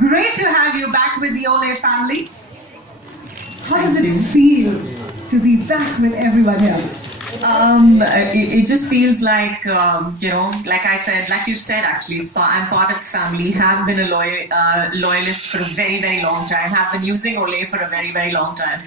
great to have you back with the Olay family. How does it feel to be back with everyone here? It just feels like, like I said, like you said, actually, I'm part of the family, have been a loyalist for a very, very long time, have been using Olay for a very, very long time.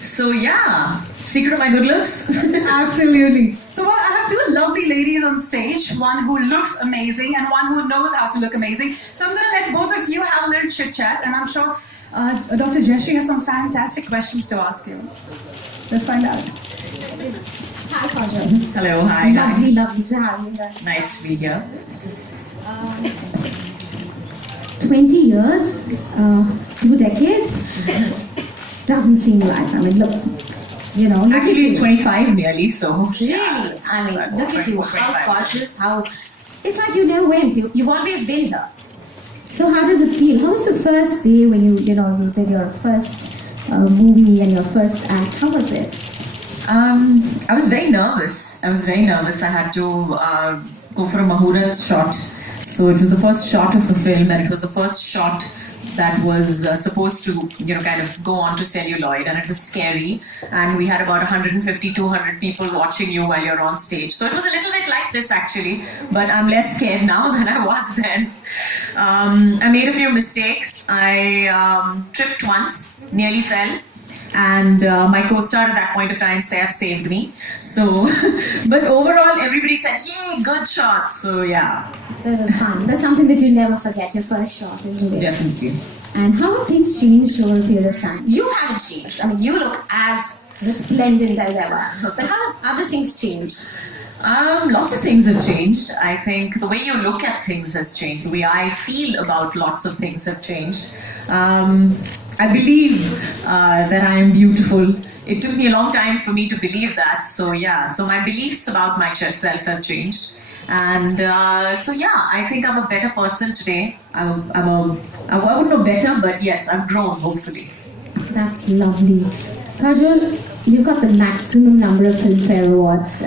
So yeah, secret of my good looks. Absolutely. So I have two lovely ladies on stage, one who looks amazing and one who knows how to look amazing. So I'm going to let both of you have a little chit chat, and I'm sure Dr. Jeshri has some fantastic questions to ask you. Let's find out. Hi, Kajol. Hello, hi. Lovely to have you here. Nice to be here. 20 years, 2 decades, doesn't seem like. I mean, look Actually, at it's you. 25 nearly, so. Really? I mean, look at you, how 25. gorgeous, how... It's like you never went, you've always been here. So how does it feel? How was the first day when you did your first movie and your first act? How was it? I was very nervous. I had to go for a Mahurat shot. So it was the first shot of the film, and it was the first shot that was supposed to, kind of go on to celluloid, and it was scary. And we had about 150, 200 people watching you while you're on stage. So it was a little bit like this, actually, but I'm less scared now than I was then. I made a few mistakes. I tripped once, nearly fell. And my co-star at that point of time, Saif, saved me. So, but overall, everybody said, yay, good shot. So, yeah. So it was fun. That's something that you never forget, your first shot, isn't it? Definitely. And how have things changed over a period of time? You haven't changed. I mean, you look as resplendent as ever. But how have other things changed? Lots of things have changed. I think the way you look at things has changed. The way I feel about lots of things have changed. I believe that I am beautiful. It took me a long time for me to believe that. So yeah, so my beliefs about myself have changed. And so yeah, I think I'm a better person today. I wouldn't know better, but yes, I've grown, hopefully. That's lovely. Kajol, you've got the maximum number of Filmfare Awards,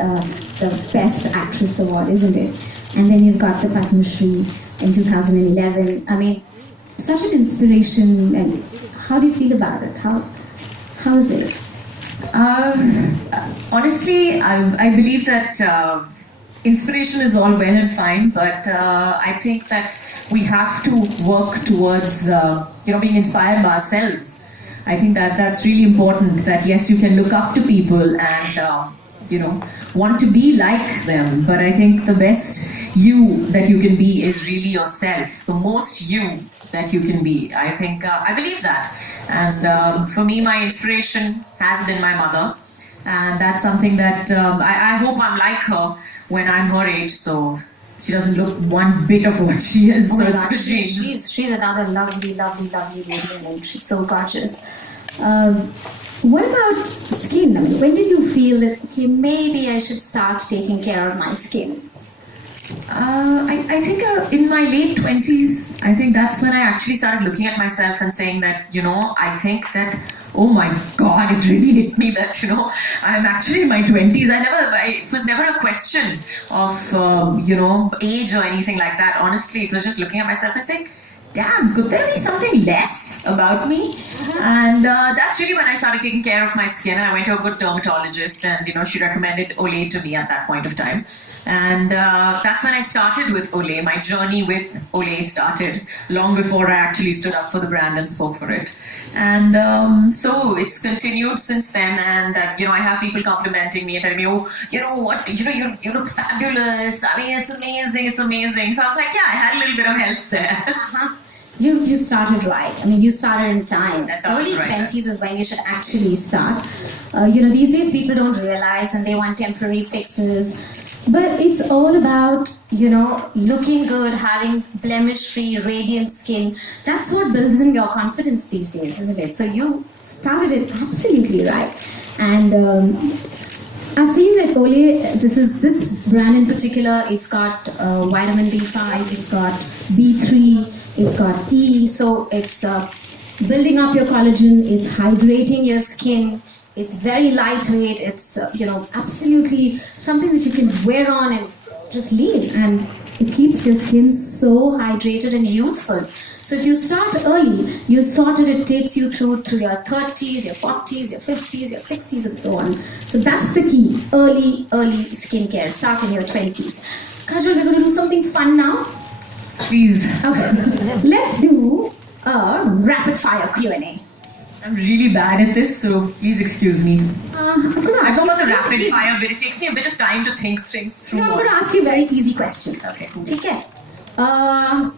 the Best Actress Award, isn't it? And then you've got the Padma Shri in 2011. I mean, such an inspiration. And how do you feel about it? How is it? Honestly, I believe that inspiration is all well and fine, but I think that we have to work towards being inspired by ourselves. I think that that's really important. That yes, you can look up to people and want to be like them, but I think the best you that you can be is really yourself. The most you that you can be. I think I believe that. And for me, my inspiration has been my mother, and that's something that I hope I'm like her when I'm her age. So she doesn't look one bit of what she is. Oh so my it's God, good genes. she's another lovely lady, and she's so gorgeous. What about skin? I mean, when did you feel that, okay, maybe I should start taking care of my skin? I think in my late 20s, I think that's when I actually started looking at myself and saying that, I think that, oh my God, it really hit me that, I'm actually in my 20s. It was never a question of, age or anything like that. Honestly, it was just looking at myself and saying, damn, could there be something less about me? And that's really when I started taking care of my skin. And I went to a good dermatologist, and she recommended Olay to me at that point of time. And that's when I started with Olay. My journey with Olay started long before I actually stood up for the brand and spoke for it. And so it's continued since then. And I have people complimenting me and telling me, oh, you look fabulous. I mean, it's amazing. So I was like, yeah, I had a little bit of help there. You started right. I mean, you started in time. Early right. 20s is when you should actually start. These days people don't realize and they want temporary fixes. But it's all about, looking good, having blemish-free, radiant skin. That's what builds in your confidence these days, isn't it? So you started it absolutely right. And I've seen that Olay, this brand in particular, it's got vitamin B5, it's got B3, it's got E, so it's building up your collagen, it's hydrating your skin, it's very lightweight, it's absolutely something that you can wear on and just leave, and it keeps your skin so hydrated and youthful. So if you start early, you sorted, it takes you through to your 30s, your 40s, your 50s, your 60s, and so on. So that's the key. Early skincare. Start in your 20s. Kajol, we're going to do something fun now. Please. Okay. Let's do a rapid fire Q&A. I'm really bad at this, so please excuse me. I'm going to I ask go you about the very rapid easy- fire bit. It takes me a bit of time to think things through. No, I'm going to ask you very easy questions. Okay. Okay.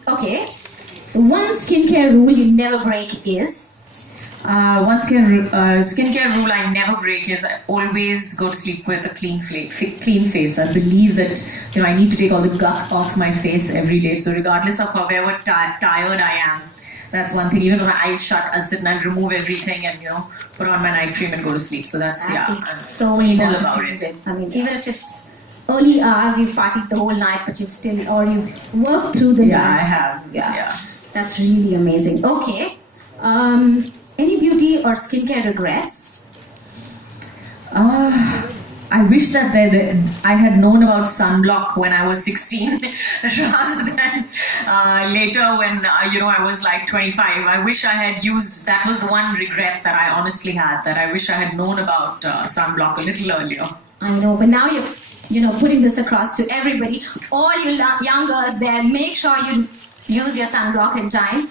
Okay. One skincare rule you never break is. One skincare rule I never break is I always go to sleep with a clean face. I believe that I need to take all the gunk off my face every day. So regardless of however tired I am, that's one thing. Even with my eyes shut, I'll sit and I'll remove everything and put on my night cream and go to sleep. So that's That is I'm so anal important, about isn't it. it? I mean, even if it's early hours, you've partied the whole night, but you've worked through the Yeah, night. I have. Yeah. That's really amazing. Okay. Any beauty or skincare regrets? I wish that I had known about sunblock when I was 16 rather than later when I was like 25. I wish I had used, that was the one regret that I honestly had, that I wish I had known about sunblock a little earlier. I know, but now you're putting this across to everybody. All you young girls there, make sure you use your sunblock in time.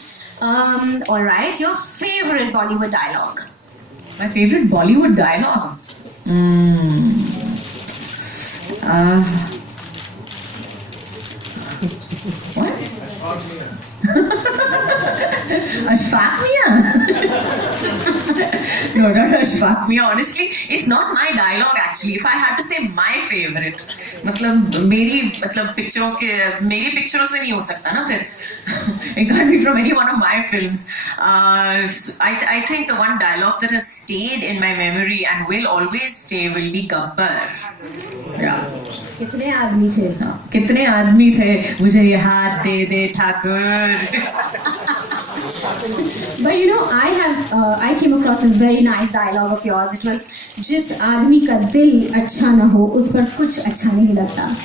All right, your favorite Bollywood dialogue? My favorite Bollywood dialogue? What? Ashfaq Mia? No, not Ashfaq Mia. Honestly, it's not my dialogue actually. If I had to say my favorite, मेरी pictures से नहीं हो सकता ना फिर. It can't be from any one of my films. I think the one dialogue that has stayed in my memory and will always stay will be Gabbar. Yeah. कितने आदमी थे? कितने आदमी थे मुझे ये हाथ दे दे Thakur. But I came across a very nice dialogue of yours. It was जिस आदमी का दिल अच्छा ना हो उस पर कुछ अच्छा नहीं लगता.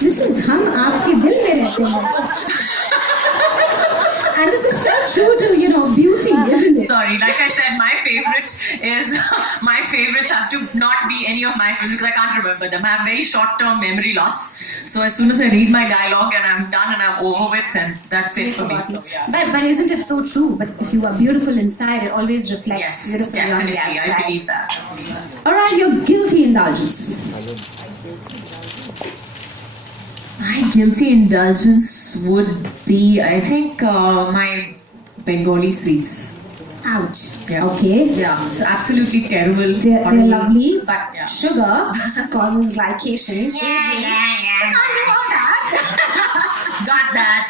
This is हम आपके दिल में रहते हैं. And this is so true to beauty, isn't it? Sorry, like I said, my favorites have to not be any of my films because I can't remember them. I have very short-term memory loss. So as soon as I read my dialogue and I'm done and I'm over with, and that's it for me. So, yeah. But isn't it so true? But if you are beautiful inside, it always reflects Yes, beautifully on the definitely. outside. I believe that. All right, your guilty indulgence. My guilty indulgence would be, I think, my Bengali sweets. Ouch. Yeah. Okay. Yeah, it's absolutely terrible. They're horrible. lovely, but Yeah. sugar causes glycation. Aging. I can't do all that. Got that.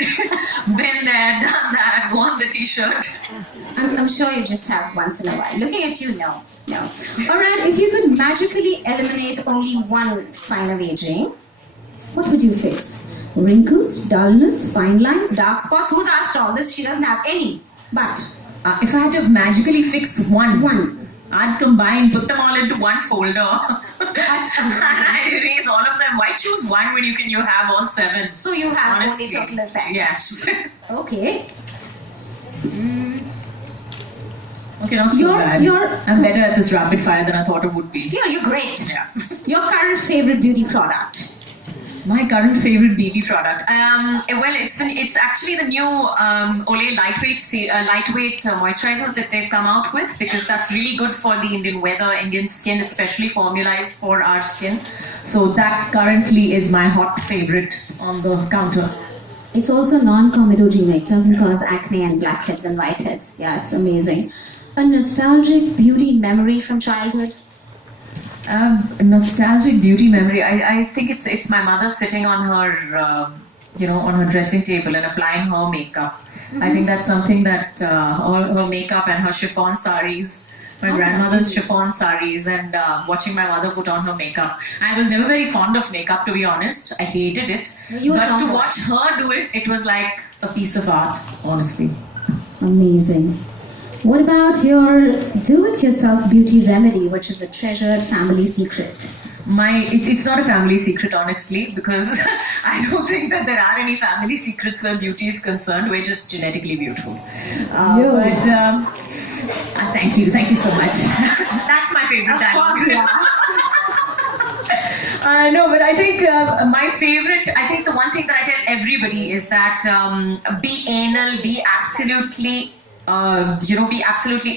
Been there, done that. Worn the t-shirt. I'm sure you just have once in a while. Looking at you, no. All right, if you could magically eliminate only one sign of aging, what would you fix? Wrinkles, dullness, fine lines, dark spots? Who's asked all this? She doesn't have any. But If I had to magically fix one, I'd put them all into one folder. That's And amazing. I'd erase all of them. Why choose one when you have all 7? So you have Honestly. only total effect. Yes. Okay. Okay, not so bad. I'm better at this rapid fire than I thought it would be. You're great. Yeah. Your current favorite beauty product? My current favorite BB product. Well, it's actually the new Olay lightweight moisturizer that they've come out with, because that's really good for the Indian weather, Indian skin, especially formulated for our skin. So that currently is my hot favorite on the counter. It's also non-comedogenic, doesn't cause acne and blackheads and whiteheads. Yeah, it's amazing. A nostalgic beauty memory from childhood? A nostalgic beauty memory. I think it's my mother sitting on her, on her dressing table and applying her makeup. Mm-hmm. I think that's something that all her makeup and her chiffon saris, my grandmother's chiffon saris, and watching my mother put on her makeup. I was never very fond of makeup, to be honest. I hated it. But to watch her do it, it was like a piece of art, honestly. Amazing. What about your do-it-yourself beauty remedy, which is a treasured family secret? it's not a family secret, honestly, because I don't think that there are any family secrets where beauty is concerned. We're just genetically beautiful. Thank you so much. That's my favorite dialogue. No, but I think I think the one thing that I tell everybody is that be anal, be absolutely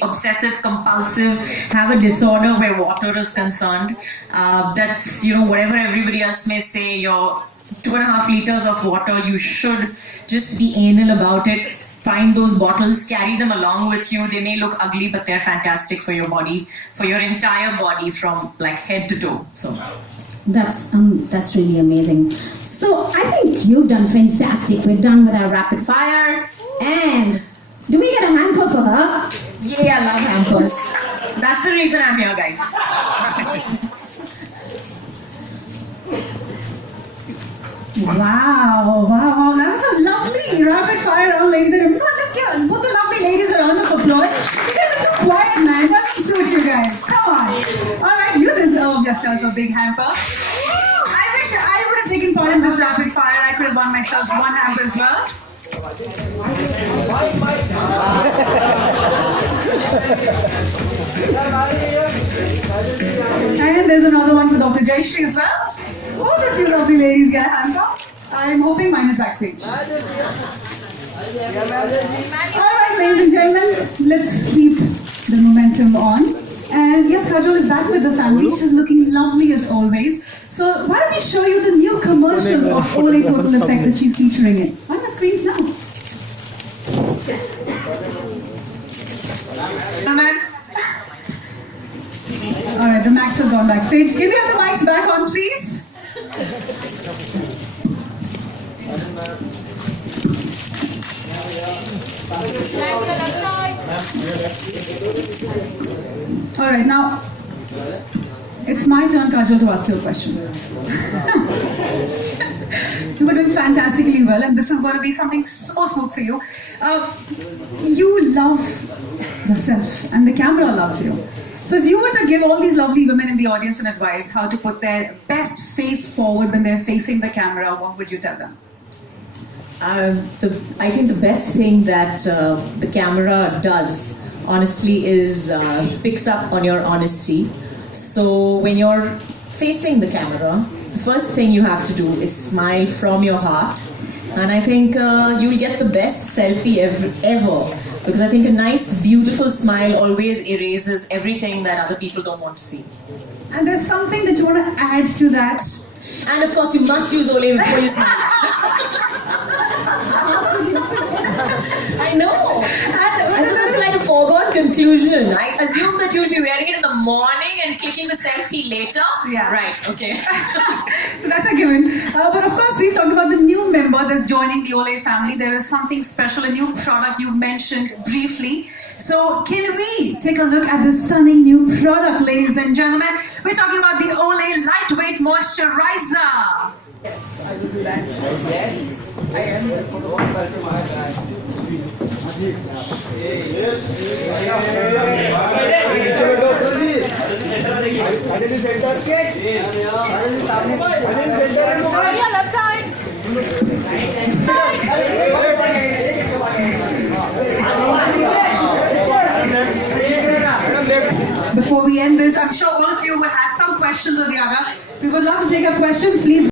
obsessive, compulsive, have a disorder where water is concerned. That's, whatever everybody else may say, your 2.5 liters of water, you should just be anal about it. Find those bottles, carry them along with you. They may look ugly, but they're fantastic for your body, for your entire body from like head to toe. So. That's really amazing. So I think you've done fantastic. We're done with our rapid fire. And do we get a hamper for her? Yeah, I love hampers. That's the reason I'm here, guys. Wow. That was a lovely rapid fire round, ladies and gentlemen. Come on, let's give both the lovely ladies a round of applause. You guys are too quiet, man. Doesn't suit you guys. Come on. All right, you deserve yourself a big hamper. I wish I would have taken part in this rapid fire. I could have won myself one hamper as well. And there's another one for Dr. Jayashree as well. Both of you lovely ladies get a hamper. I'm hoping mine is backstage. Alright, ladies and gentlemen, let's keep the momentum on. And yes, Kajol is back with the family. She's looking lovely as always. So why don't we show you the new commercial of Olay Total Effect that she's featuring in. On the screens now. Alright, the Macs have gone backstage. Can we have the mics back on, please? Alright, now it's my turn, Kajol, to ask you a question. You were doing fantastically well, and this is going to be something so smooth for you. You love yourself, and the camera loves you. So if you were to give all these lovely women in the audience an advice how to put their best face forward when they're facing the camera, what would you tell them? I think the best thing that the camera does, honestly, is picks up on your honesty. So when you're facing the camera, the first thing you have to do is smile from your heart. And I think you'll get the best selfie ever. Because I think a nice, beautiful smile always erases everything that other people don't want to see. And there's something that you want to add to that? And of course, you must use Olay before you smile. I know. And this is like a foregone conclusion. I assume that you'll be wearing it in the morning and clicking the selfie later. Yeah. Right. Okay. So that's a given. But of course, we've talked about the new member that's joining the Olay family. There is something special, a new product you've mentioned briefly. So can we take a look at this stunning new product, ladies and gentlemen? We're talking about the Olay Lightweight Moisturizer. Yes, I will do that. Yes. I Before we end this, I'm sure all of you will have some questions or the other. We would love to take up questions. Please